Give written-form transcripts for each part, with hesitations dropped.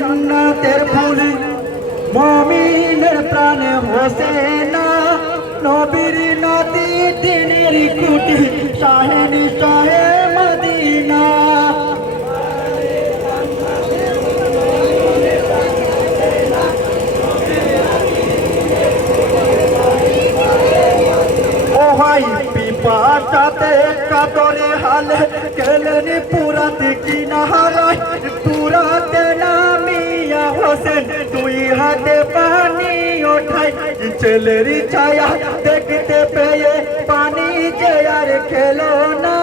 জান্নাতের ফুল মুমিনের প্রাণে হোসেনা নবীর নাতি দিনের কুটি শাহেন শাহে মদিনা ওহাই পিপাসাতে কাতরে হালে গেলেন পুরাতে কিনারায় পুরাতে নামিয়া হোসেন দুই হাতে পানি ওঠায় ছেলের ছায়া দেখতে পেয়ে পানি যে আর খেলো না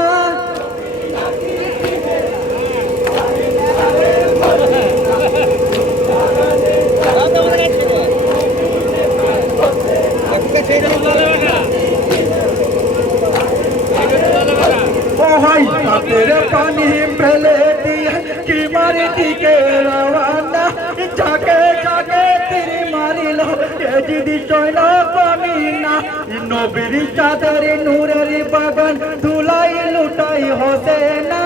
ওহাই হাতের পানি ফেলে দিয়ে কি মারি দিকে রওয়ানা যাকে যাকে তীর মারিল এ যদি সইল পানি না নবীর চাঁদের নূরের বাগান ধুলাই লুটাই হোসেনা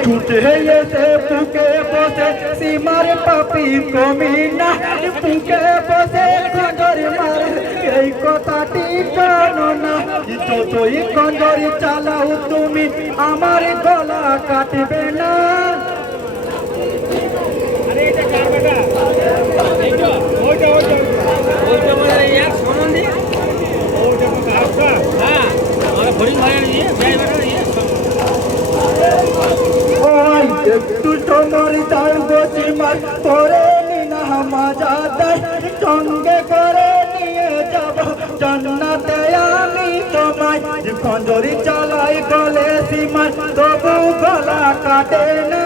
ছুটে এসে বুকে বসে সীমার পাপি কমিনা বুকে বসে খঞ্জর মারে এই কথাটি জানো না যতই খঞ্জর চালাও তুমি আমার গলা কাটবে না একটু সময় তার বসিমার করে নিনা মাজা দেয় সঙ্গে করে নিয়ে যাব জান্নাতে আমি তোমায় খঞ্জরি চালাই গলে সীমার তবু গলা কাটে না